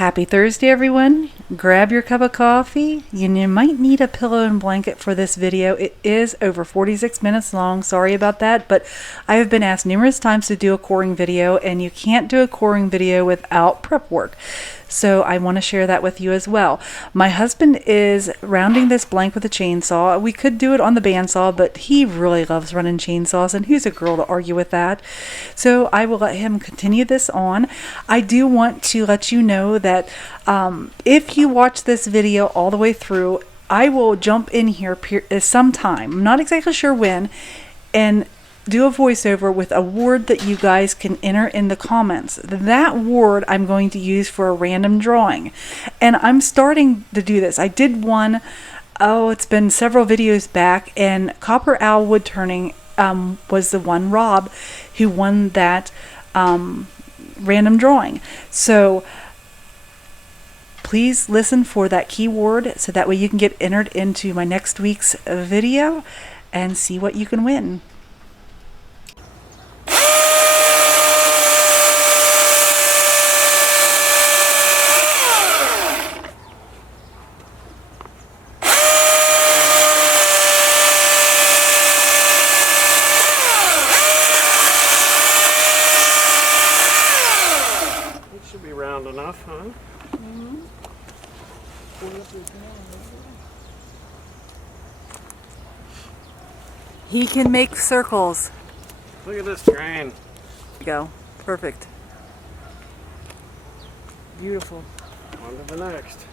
Happy Thursday, everyone. Grab your cup of coffee. You might need a pillow and blanket for this video. It is over 46 minutes long. Sorry about that, but I have been asked numerous times to do a coring video, and you can't do a coring video without prep work. So I want to share that with you as well. My husband is rounding this blank with a chainsaw. We could do it on the bandsaw, but he really loves running chainsaws, and who's a girl to argue with that? So I will let him continue this on. I do want to let you know that if you watch this video all the way through, I will jump in here sometime. I'm not exactly sure when, and do a voiceover with a word that you guys can enter in the comments. That word I'm going to use for a random drawing. And I'm starting to do this. I did one, it's been several videos back, and Copper Owl Wood Turning was the one, Rob, who won that random drawing. So please listen for that keyword so that way you can get entered into my next week's video and see what you can win. Should be round enough, huh? Mm-hmm. He can make circles. Look at this grain. There you go. Perfect. Beautiful. On to the next.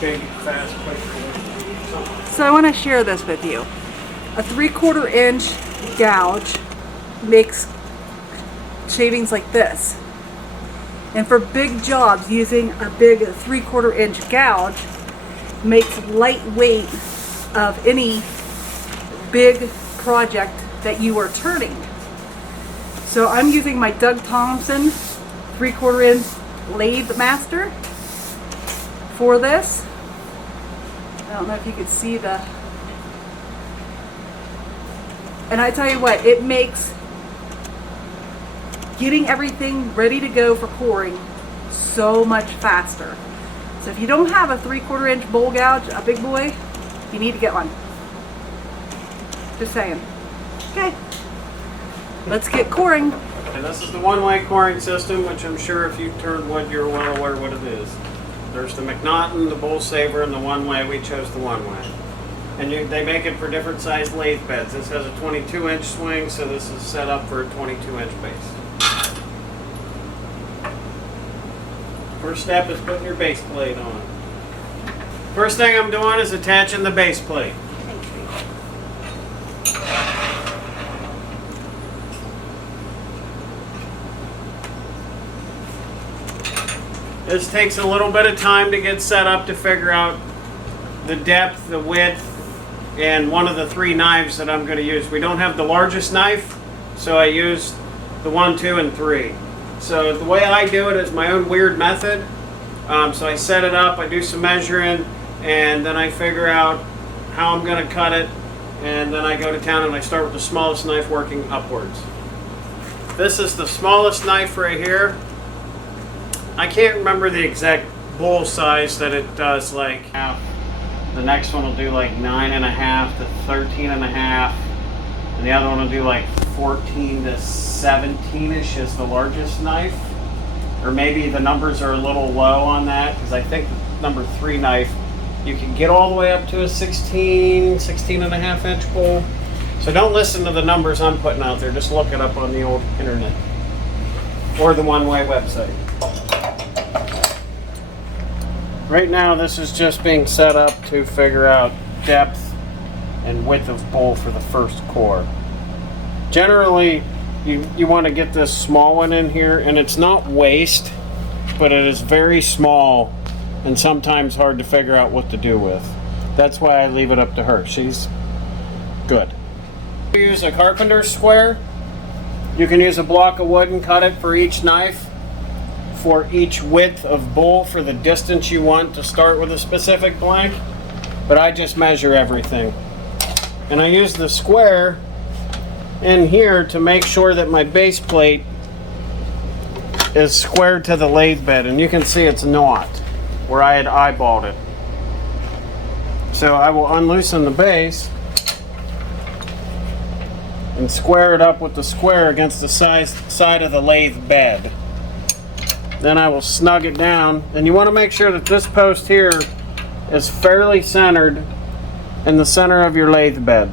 Big, fast, quick. So I want to share this with you. A 3/4 inch gouge makes shavings like this. And for big jobs, using a big 3/4 inch gouge makes lightweight of any big project that you are turning. So I'm using my Doug Thompson 3/4 inch lathe master for this. I don't know if you can see the, and I tell you what, it makes getting everything ready to go for coring so much faster. So if you don't have a 3/4 inch bowl gouge, a big boy, you need to get one. Just saying. Okay, let's get coring. And this is the one-way coring system, which I'm sure if you turn wood, you're well aware what it is. There's the McNaughton, the Bull Saver, and the one-way. We chose the one-way. And they make it for different size lathe beds. This has a 22-inch swing, so this is set up for a 22-inch base. First step is putting your base plate on. First thing I'm doing is attaching the base plate. This takes a little bit of time to get set up to figure out the depth, the width, and one of the 3 knives that I'm going to use. We don't have the largest knife, so I use the 1, 2, and 3. So the way I do it is my own weird method. So I set it up, I do some measuring, and then I figure out how I'm going to cut it, and then I go to town and I start with the smallest knife working upwards. This is the smallest knife right here. I can't remember the exact bowl size that it does, like the next one will do like 9.5 to 13.5, and the other one will do like 14 to 17ish is the largest knife. Or maybe the numbers are a little low on that, because I think the number 3 knife you can get all the way up to a 16.5 inch bowl. So don't listen to the numbers I'm putting out there, just look it up on the old internet or the one-way website. Right now this is just being set up to figure out depth and width of bowl for the first core. Generally you want to get this small one in here, and it's not waste, but it is very small and sometimes hard to figure out what to do with. That's why I leave it up to her. She's good. You use a carpenter's square. You can use a block of wood and cut it for each knife, for each width of bowl, for the distance you want to start with a specific blank. But I just measure everything. And I use the square in here to make sure that my base plate is squared to the lathe bed. And you can see it's not, where I had eyeballed it. So I will unloosen the base and square it up with the square against the side of the lathe bed. Then I will snug it down, and you want to make sure that this post here is fairly centered in the center of your lathe bed.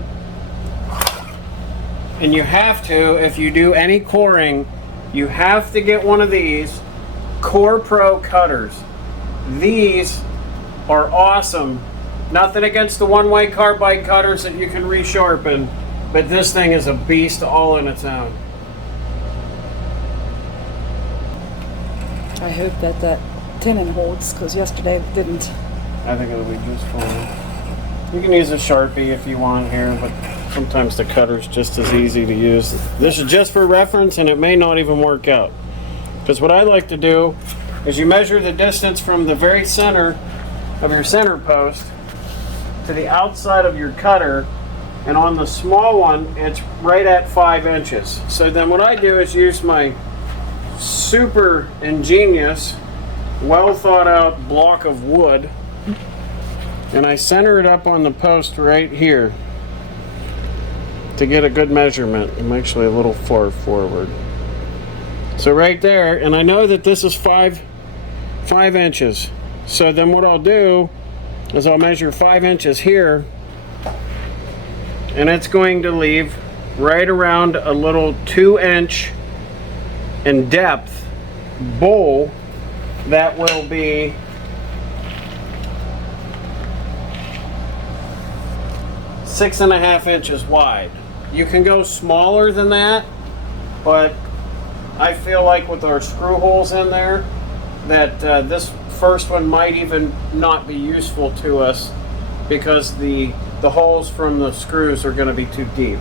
And you have to, if you do any coring, you have to get one of these Core Pro cutters. These are awesome. Nothing against the one-way carbide cutters that you can resharpen, but this thing is a beast all on its own. I hope that that tenon holds, because yesterday it didn't. I think it'll be just fine. You can use a Sharpie if you want here, but sometimes the cutter's just as easy to use. This is just for reference, and it may not even work out. Because what I like to do is you measure the distance from the very center of your center post to the outside of your cutter, and on the small one it's right at 5 inches. So then what I do is use my super ingenious, well thought out block of wood, and I center it up on the post right here to get a good measurement. I'm actually a little far forward. So right there, and I know that this is 5 inches. So then what I'll do is I'll measure 5 inches here, and it's going to leave right around a little 2-inch in depth bowl that will be 6.5 inches wide. You can go smaller than that, but I feel like with our screw holes in there that this first one might even not be useful to us, because the holes from the screws are going to be too deep.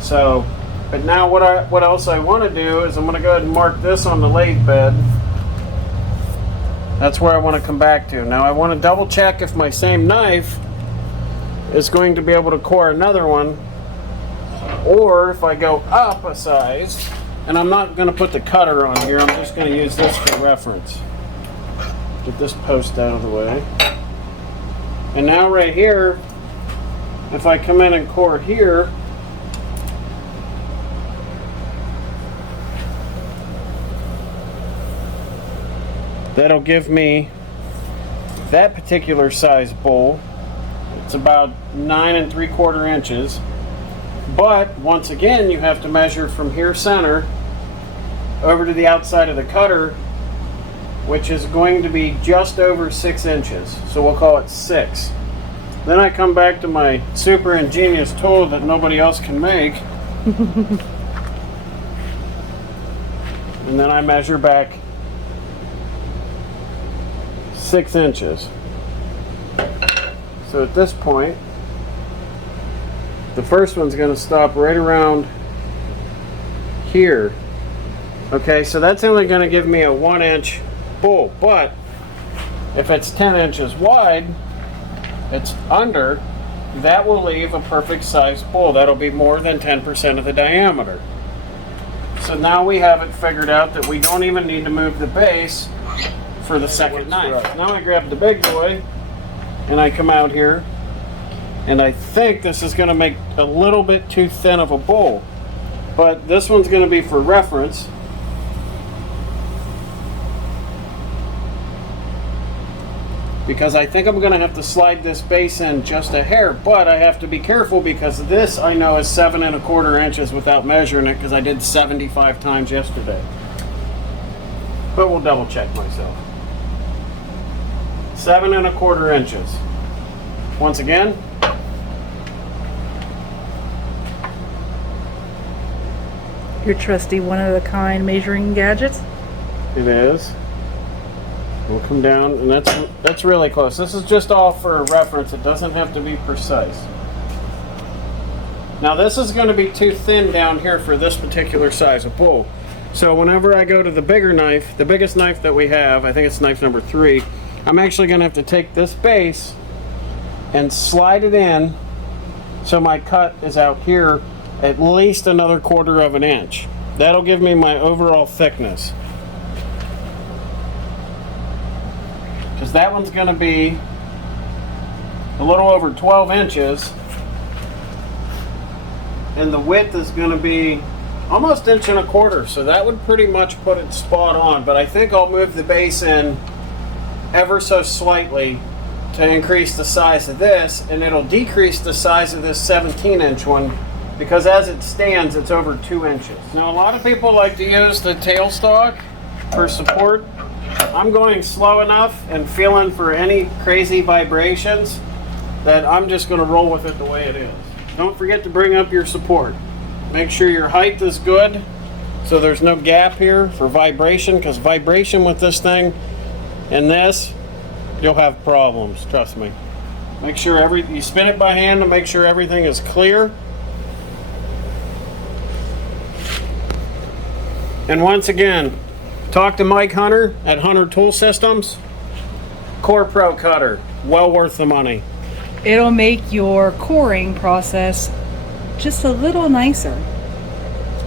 So, but now what else I want to do is I'm going to go ahead and mark this on the lathe bed. That's where I want to come back to. Now I want to double check if my same knife is going to be able to core another one, or if I go up a size. And I'm not going to put the cutter on here, I'm just going to use this for reference. Get this post out of the way. And now right here, if I come in and core here, that'll give me that particular size bowl. It's about 9 3/4 inches. But once again, you have to measure from here center over to the outside of the cutter, which is going to be just over 6 inches. So we'll call it 6. Then I come back to my super ingenious tool that nobody else can make. And then I measure back 6 inches. So at this point, the first one's going to stop right around here. Okay, so that's only going to give me a 1-inch bowl, but if it's 10 inches wide, it's under, that will leave a perfect size bowl. That'll be more than 10% of the diameter. So now we have it figured out that we don't even need to move the base for the second knife. Now I grab the big boy and I come out here, and I think this is going to make a little bit too thin of a bowl, but this one's going to be for reference. Because I think I'm going to have to slide this base in just a hair, but I have to be careful because this I know is 7 1/4 inches without measuring it, because I did 75 times yesterday. But we'll double check myself. 7 1/4 inches. Once again, Your trusty one-of-a-kind measuring gadgets? it is. We'll come down, and that's really close. This is just all for reference. It doesn't have to be precise. Now this is going to be too thin down here for this particular size of bowl. So whenever I go to the bigger knife, the biggest knife that we have, I think it's knife number 3, I'm actually going to have to take this base and slide it in so my cut is out here at least another 1/4 of an inch. That'll give me my overall thickness. Because that one's going to be a little over 12 inches. And the width is going to be almost 1.25 inches. So that would pretty much put it spot on. But I think I'll move the base in ever so slightly to increase the size of this. And it'll decrease the size of this 17-inch one. Because as it stands, it's over 2 inches. Now a lot of people like to use the tailstock for support. I'm going slow enough and feeling for any crazy vibrations that I'm just going to roll with it the way it is. Don't forget to bring up your support. Make sure your height is good so there's no gap here for vibration, because vibration with this thing and this, you'll have problems, trust me. Make sure you spin it by hand to make sure everything is clear. And once again, talk to Mike Hunter at Hunter Tool Systems. Core Pro cutter, well worth the money. It'll make your coring process just a little nicer.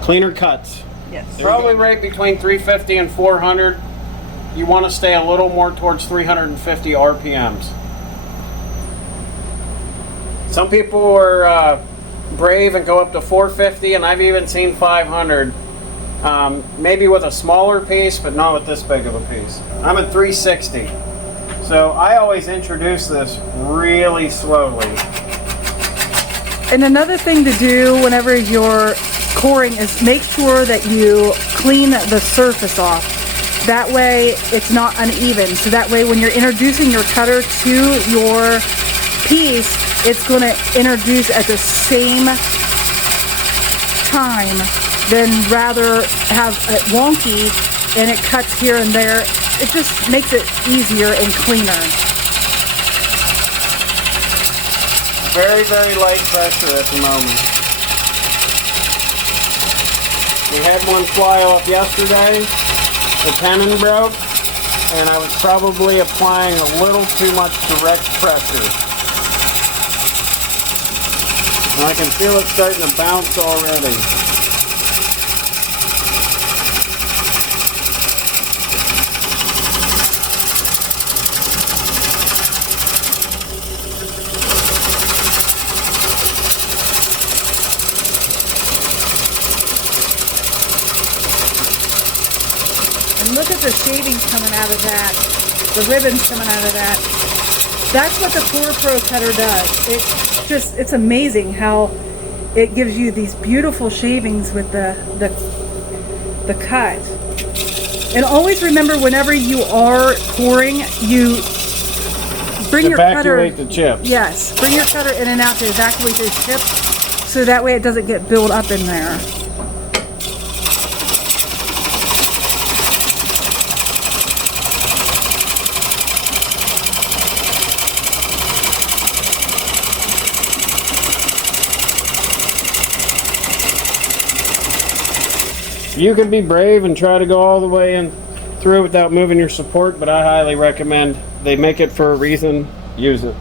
Cleaner cuts. Yes. Probably right between 350 and 400. You want to stay a little more towards 350 RPMs. Some people are brave and go up to 450, and I've even seen 500. Maybe with a smaller piece, but not with this big of a piece. I'm at 360. So I always introduce this really slowly. And another thing to do whenever you're coring is make sure that you clean the surface off. That way it's not uneven. So that way when you're introducing your cutter to your piece, it's going to introduce at the same time than rather have it wonky and it cuts here and there. It just makes it easier and cleaner. Very, very light pressure at the moment. We had one fly off yesterday. The tenon broke, and I was probably applying a little too much direct pressure. And I can feel it starting to bounce already. And look at the shavings coming out of that, the ribbons coming out of that. That's what the Core Pro cutter does. It's amazing how it gives you these beautiful shavings with the cut. And always remember, whenever you are coring, you bring your cutter. Evacuate the chips. Yes, bring your cutter in and out to evacuate those chips, so that way it doesn't get built up in there. You can be brave and try to go all the way in through without moving your support, but I highly recommend, they make it for a reason, use it.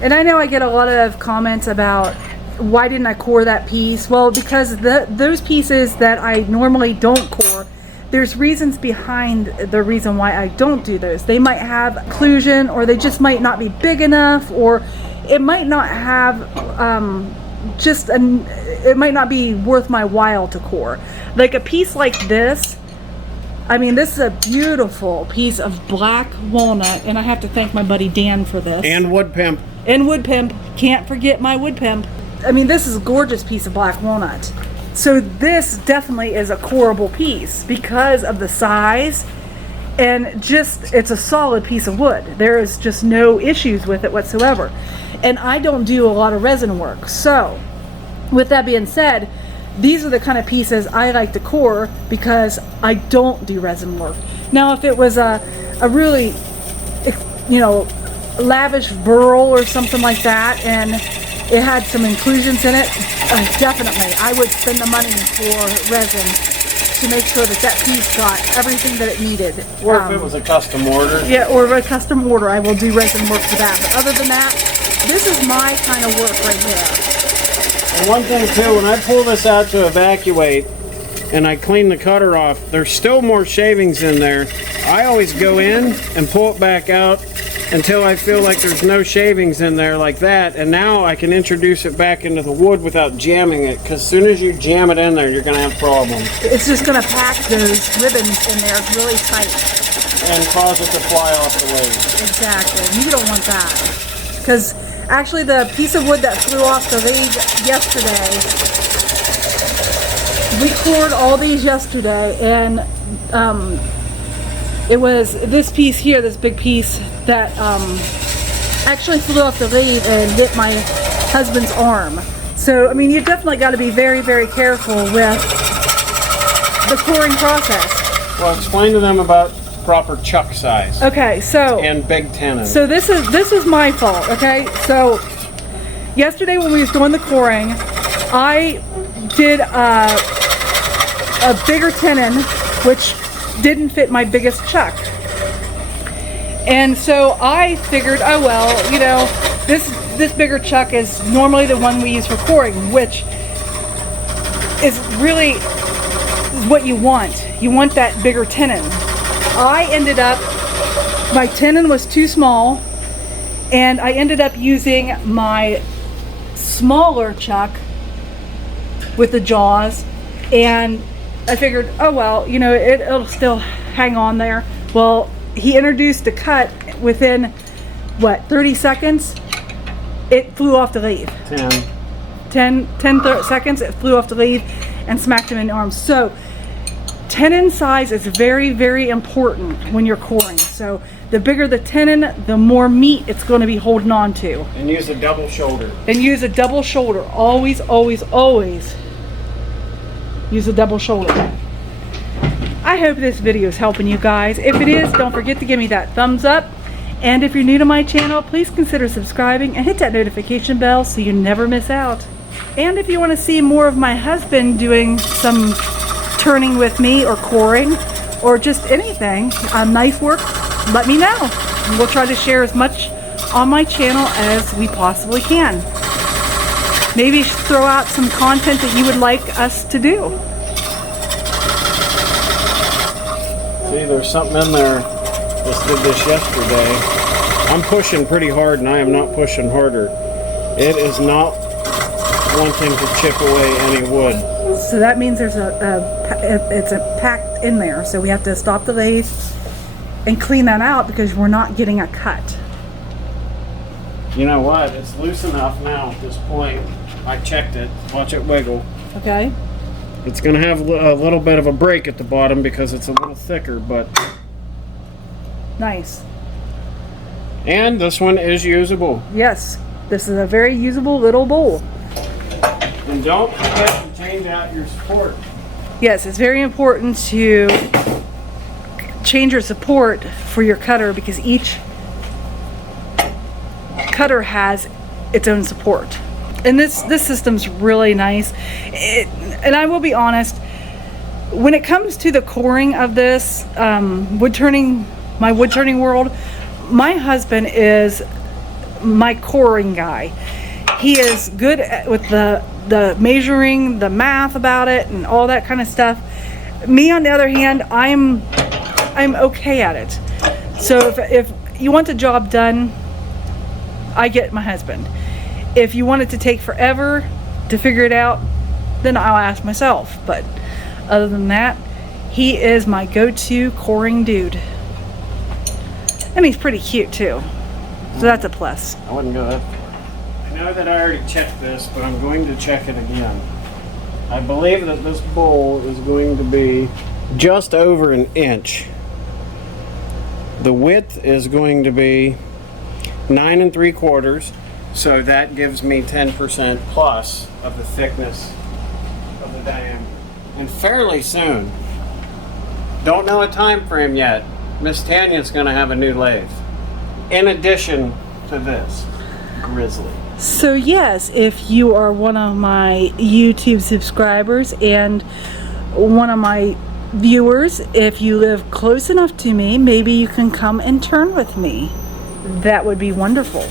And I know I get a lot of comments about why didn't I core that piece? Well, because those pieces that I normally don't core, there's reasons behind the reason why I don't do those. They might have occlusion, or they just might not be big enough, or it might not have it might not be worth my while to core. Like a piece like this, I mean, this is a beautiful piece of black walnut, and I have to thank my buddy Dan for this. And Wood Pimp. And Wood Pimp. Can't forget my Wood Pimp. I mean, this is a gorgeous piece of black walnut. So this definitely is a coreable piece because of the size, and just, it's a solid piece of wood. There is just no issues with it whatsoever. And I don't do a lot of resin work. So with that being said, these are the kind of pieces I like to core because I don't do resin work. Now, if it was a a really, you know, lavish burl or something like that, and it had some inclusions in it, definitely I would spend the money for resin to make sure that that piece got everything that it needed. Or if it was a custom order. Yeah, or a custom order, I will do resin work for that. But other than that, this is my kind of work right here. And one thing too, when I pull this out to evacuate and I clean the cutter off, there's still more shavings in there. I always go in and pull it back out until I feel like there's no shavings in there like that, and now I can introduce it back into the wood without jamming it, because as soon as you jam it in there, you're going to have problems. It's just going to pack those ribbons in there really tight. And cause it to fly off the lathe. Exactly. You don't want that. Because actually the piece of wood that flew off the lathe yesterday, we cored all these yesterday, and it was this piece here, this big piece, that actually flew off the lathe and hit my husband's arm. So, I mean, you definitely got to be very, very careful with the coring process. Well, explain to them about proper chuck size. Okay, so and big tenon. So this is my fault. Okay, so yesterday when we was doing the coring, I did a bigger tenon, which didn't fit my biggest chuck. And so I figured, oh well, you know, this bigger chuck is normally the one we use for coring, which is really what you want. You want that bigger tenon. I ended up, my tenon was too small, and I ended up using my smaller chuck with the jaws, and I figured, oh well, you know, it'll still hang on there. Well, he introduced a cut within, what, 30 seconds? It flew off the lathe. 10 seconds, it flew off the lathe and smacked him in the arm. So, tenon size is very, very important when you're coring. So, the bigger the tenon, the more meat it's going to be holding on to. And use a double shoulder. And use a double shoulder. Always, always, always use a double shoulder. I hope this video is helping you guys. If it is, don't forget to give me that thumbs up. And if you're new to my channel, please consider subscribing and hit that notification bell so you never miss out. And if you want to see more of my husband doing some turning with me or coring or just anything, knife work, let me know. And we'll try to share as much on my channel as we possibly can. Maybe throw out some content that you would like us to do. See, there's something in there. Just did this yesterday. I'm pushing pretty hard, and I am not pushing harder. It is not wanting to chip away any wood. So that means there's it's packed in there. So we have to stop the lathe and clean that out because we're not getting a cut. You know what? It's loose enough now at this point. I checked it. Watch it wiggle. Okay. It's going to have a little bit of a break at the bottom because it's a little thicker, but... Nice. And this one is usable. Yes. This is a very usable little bowl. And don't forget to change out your support. Yes, it's very important to change your support for your cutter because each cutter has its own support. And this system's really nice. And I will be honest, when it comes to the coring of this wood turning world, my husband is my coring guy. He is good with the measuring, the math about it, and all that kind of stuff. Me, on the other hand, I'm okay at it. So if you want the job done, I get my husband. If you want it to take forever to figure it out, then I'll ask myself. But other than that, he is my go-to coring dude. And he's pretty cute too. So that's a plus. I wouldn't go that far. I know that I already checked this, but I'm going to check it again. I believe that this bowl is going to be just over an inch. The width is going to be 9 3/4. So that gives me 10% plus of the thickness of the diameter. And fairly soon. Don't know a time frame yet, Miss Tanya's going to have a new lathe. In addition to this Grizzly. So yes, if you are one of my YouTube subscribers and one of my viewers, if you live close enough to me, maybe you can come and turn with me. That would be wonderful.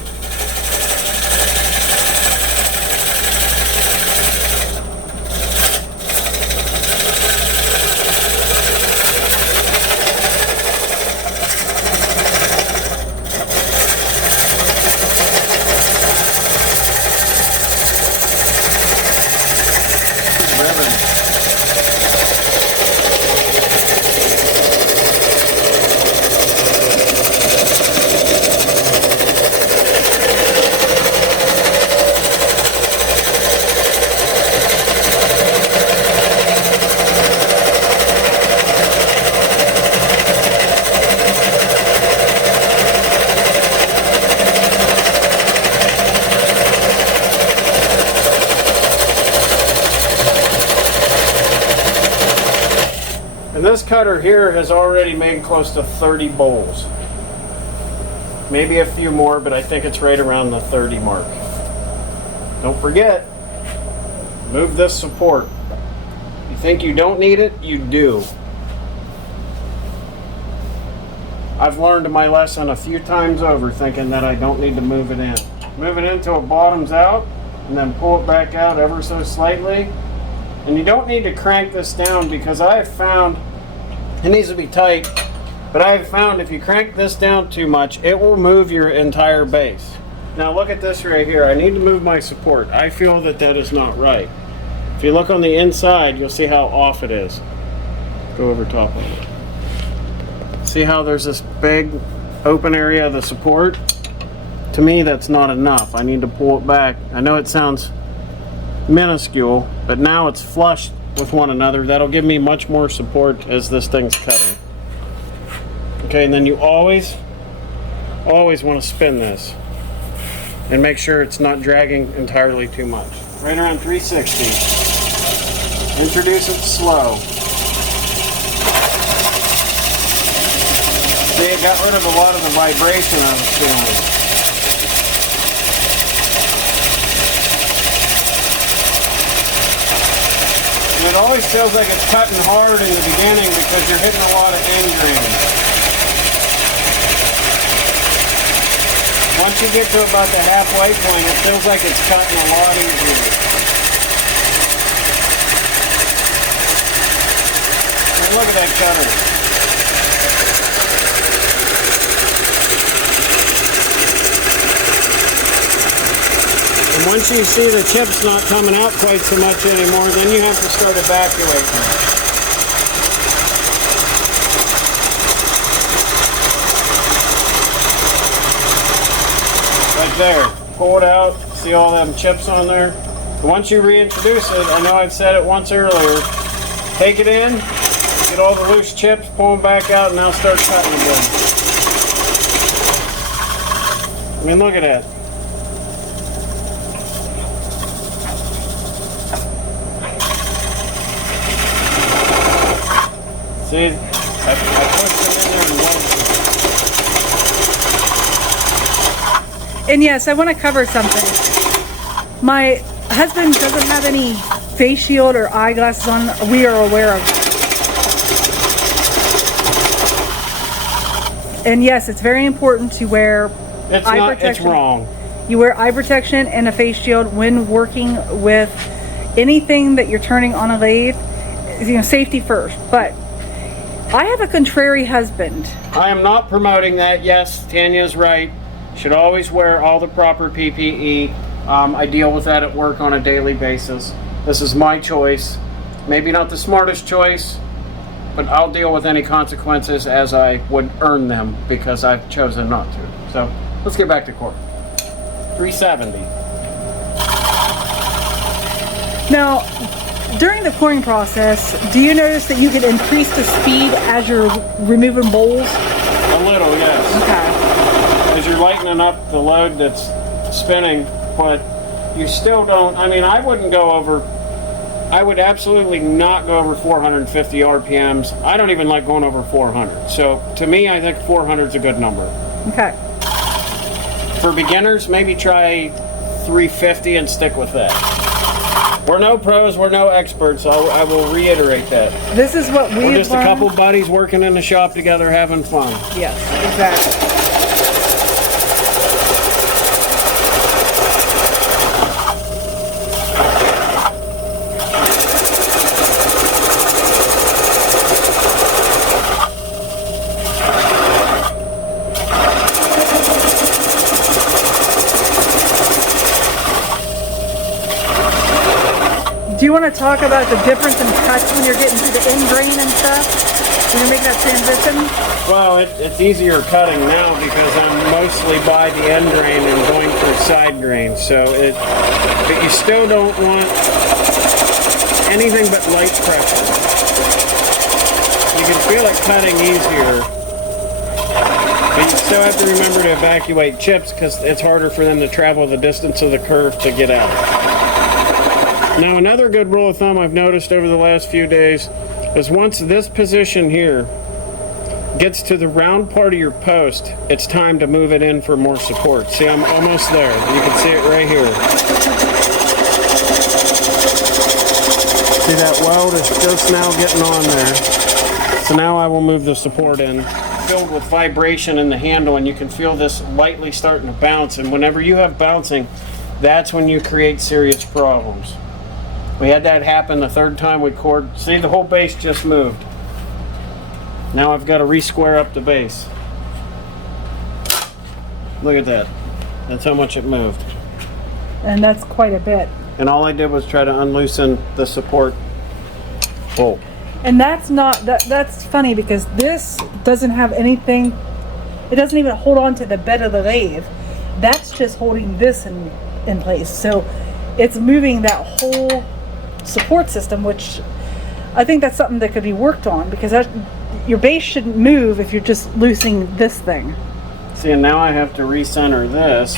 And this cutter here has already made close to 30 bowls. Maybe a few more, but I think it's right around the 30 mark. Don't forget, move this support. You think you don't need it, you do. I've learned my lesson a few times over thinking that I don't need to move it in. Move it in till it bottoms out, and then pull it back out ever so slightly. And you don't need to crank this down, because I have found it needs to be tight, but I have found if you crank this down too much, it will move your entire base. Now look at this right here. I need to move my support. I feel that that is not right. If you look on the inside, you'll see how off it is. Go over top of it. See how there's this big open area of the support? To me, that's not enough. I need to pull it back. I know it sounds minuscule, but now it's flush with one another. That'll give me much more support as this thing's cutting. Okay, and then you always want to spin this and make sure it's not dragging entirely too much. Right around 360. Introduce it slow. See, it got rid of a lot of the vibration I was feeling. And it always feels like it's cutting hard in the beginning because you're hitting a lot of end grains. Once you get to about the halfway point, it feels like it's cutting a lot easier. And look at that cutter. And once you see the chips not coming out quite so much anymore, then you have to start evacuating. Right there. Pull it out. See all them chips on there? Once you reintroduce it, I know I've said it once earlier, take it in, get all the loose chips, pull them back out, and now start cutting again. I mean, look at that. See, I pushed them in there and welded. And yes, I want to cover something. My husband doesn't have any face shield or eyeglasses on. We are aware of that. And yes, it's very important to wear eye protection. It's wrong. You wear eye protection and a face shield when working with anything that you're turning on a lathe. You know, safety first. But I have a contrary husband. I am not promoting that. Yes, Tanya's right. Should always wear all the proper PPE. I deal with that at work on a daily basis. This is my choice. Maybe not the smartest choice, but I'll deal with any consequences as I would earn them because I've chosen not to. So let's get back to core. 370. Now, during the coring process, do you notice that you can increase the speed as you're removing bowls? A little, yes. Okay. As you're lightening up the load that's spinning, but you still don't, I mean, I wouldn't go over I would absolutely not go over 450 RPMs. I don't even like going over 400. So to me, I think 400 is a good number. Okay. For beginners, maybe try 350 and stick with that. We're no pros, we're no experts. I will reiterate that. This is what we've We're just learned. a couple buddies working in the shop together having fun. Yes, exactly. Do you want to talk about the difference in cuts when you're getting to the end grain and stuff? When you make that transition? Well, it's easier cutting now because I'm mostly by the end grain and going for side grain. So but you still don't want anything but light pressure. You can feel it cutting easier, but you still have to remember to evacuate chips because it's harder for them to travel the distance of the curve to get out. Now, another good rule of thumb I've noticed over the last few days is once this position here gets to the round part of your post, it's time to move it in for more support. See, I'm almost there. You can see it right here. See, that weld is just now getting on there. So now I will move the support in. Filled with vibration in the handle, and you can feel this lightly starting to bounce. And whenever you have bouncing, that's when you create serious problems. We had that happen the third time we cored. See, the whole base just moved. Now I've got to re-square up the base. Look at that. That's how much it moved. And that's quite a bit. And all I did was try to unloosen the support bolt. And that's not, that's funny because this doesn't have anything, it doesn't even hold on to the bed of the lathe. That's just holding this in place. So it's moving that whole support system, which I think that's something that could be worked on because your base shouldn't move if you're just loosening this thing. See, and now I have to recenter this.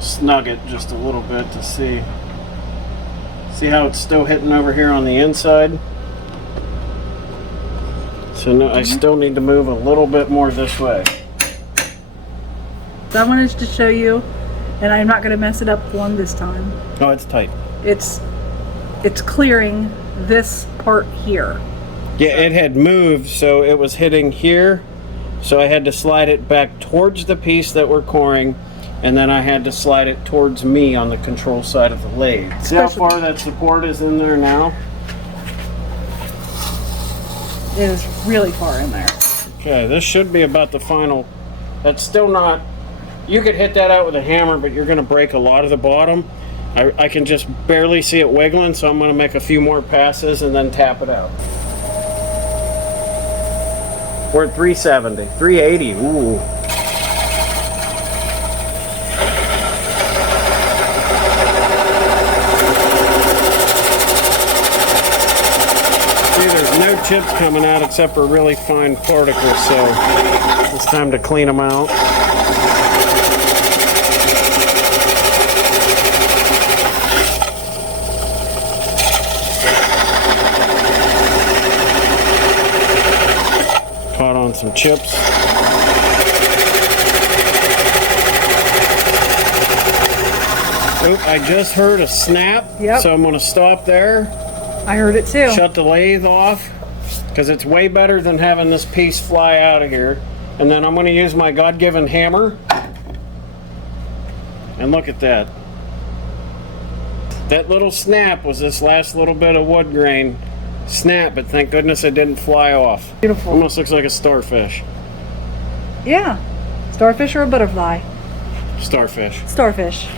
Snug it just a little bit to see. See how it's still hitting over here on the inside? So no, I still need to move a little bit more this way. So I wanted to show you, and I'm not going to mess it up one this time. Oh, it's tight. It's clearing this part here. Yeah, it had moved, so it was hitting here. So I had to slide it back towards the piece that we're coring, and then I had to slide it towards me on the control side of the lathe. See how far that support is in there now? It is really far in there. Okay, this should be about the final. That's still not, you could hit that out with a hammer, but you're gonna break a lot of the bottom. I can just barely see it wiggling, so I'm gonna make a few more passes and then tap it out. We're at 370, 380, ooh. See, there's no chips coming out except for really fine particles, so it's time to clean them out. Caught on some chips. Oop, I just heard a snap, so I'm going to stop there. I heard it too. Shut the lathe off, because it's way better than having this piece fly out of here. And then I'm going to use my God-given hammer. And look at that. That little snap was this last little bit of wood grain snap, but thank goodness it didn't fly off. Beautiful. Almost looks like a starfish. Yeah. Starfish or a butterfly? Starfish. Starfish.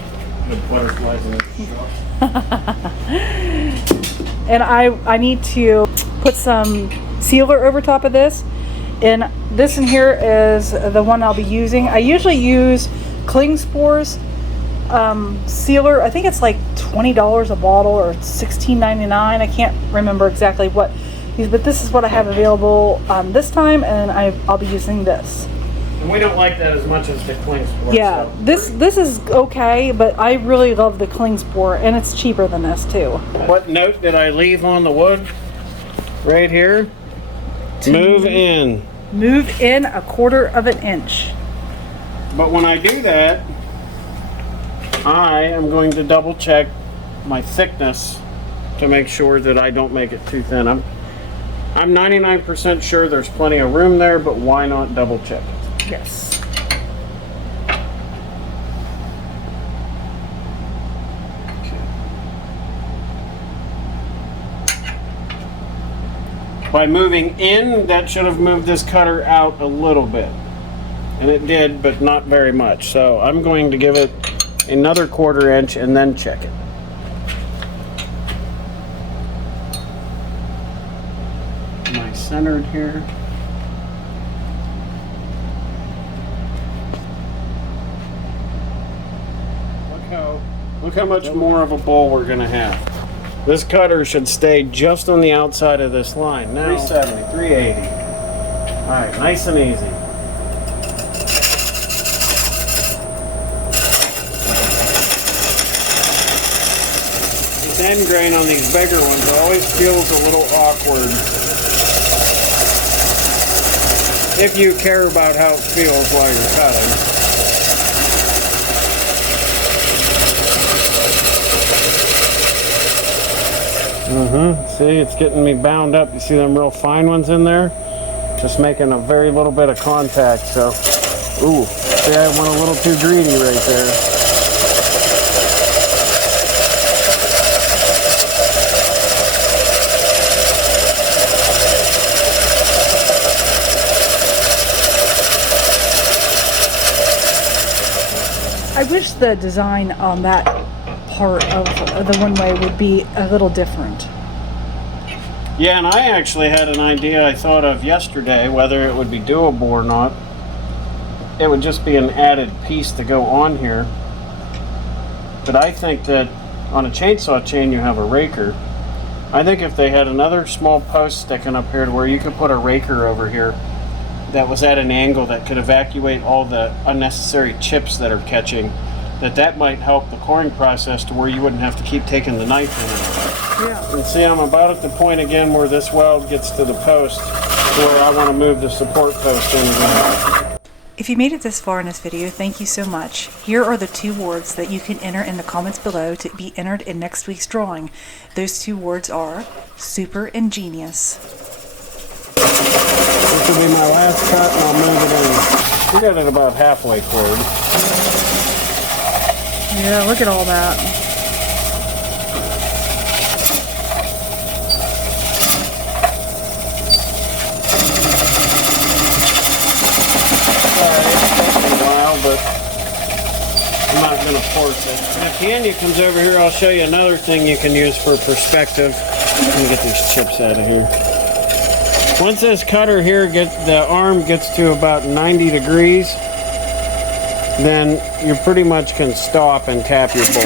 The butterflies in it. And I need to put some sealer over top of this. And this in here is the one I'll be using. I usually use Cling Spores sealer. I think it's like $20 a bottle or $16.99. I can't remember exactly what, but this is what I have available this time, and I'll be using this. And we don't like that as much as the cling sport. Yeah, so. this is okay, but I really love the cling sport, and it's cheaper than this too. What note did I leave on the wood? Right here. Move in. Move in 1/4 of an inch. But when I do that, I am going to double check my thickness to make sure that I don't make it too thin. I'm 99% sure there's plenty of room there, but why not double check it? Yes. By moving in, that should have moved this cutter out a little bit. And it did, but not very much. So I'm going to give it another 1/4 inch and then check it. Am I centered here? Look how much more of a bowl we're gonna have. This cutter should stay just on the outside of this line. Now 370, 380. All right, nice and easy. This end grain on these bigger ones always feels a little awkward. If you care about how it feels while you're cutting. See, it's getting me bound up. You see them real fine ones in there? Just making a very little bit of contact, so. Ooh, see, I went a little too greedy right there. I wish the design on that part of the one-way would be a little different. Yeah, and I actually had an idea I thought of yesterday, whether it would be doable or not. It would just be an added piece to go on here. But I think that on a chainsaw chain you have a raker. I think if they had another small post sticking up here to where you could put a raker over here that was at an angle that could evacuate all the unnecessary chips that are catching, that might help the coring process to where you wouldn't have to keep taking the knife in. Yeah. And see, I'm about at the point again where this weld gets to the post where I want to move the support post in again. If you made it this far in this video, thank you so much. Here are the 2 words that you can enter in the comments below to be entered in next week's drawing. Those 2 words are super and genius. This will be my last cut and I'll move it in. We got it about halfway forward. Yeah, look at all that. But I'm not going to force it. And if Tanya comes over here, I'll show you another thing you can use for perspective. Let me get these chips out of here. Once this cutter here the arm gets to about 90 degrees, then you pretty much can stop and tap your bowl.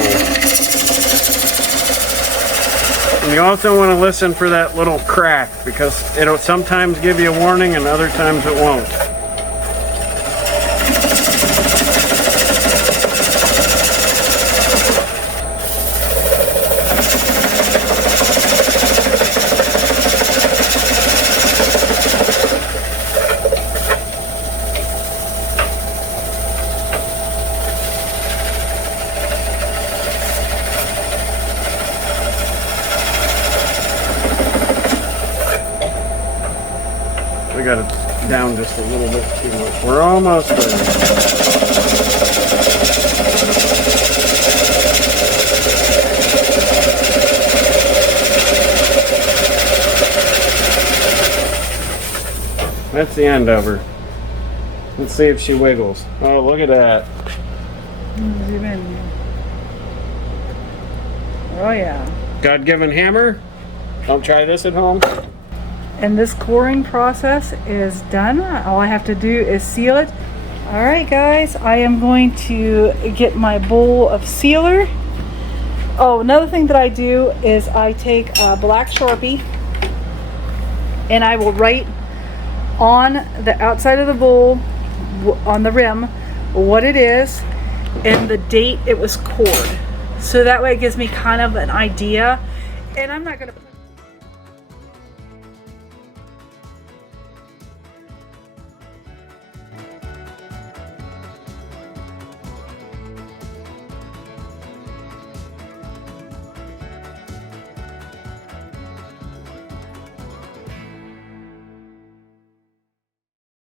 And you also want to listen for that little crack, because it'll sometimes give you a warning and other times it won't. We got it down just a little bit too much. We're almost there. That's the end of her. Let's see if she wiggles. Oh, look at that. Zoom in. Oh yeah. God-given hammer. Don't try this at home. And this coring process is done. All I have to do is seal it. All right, guys, I am going to get my bowl of sealer. Oh, another thing that I do is I take a black Sharpie and I will write on the outside of the bowl on the rim what it is and the date it was cored. So that way it gives me kind of an idea. And I'm not going to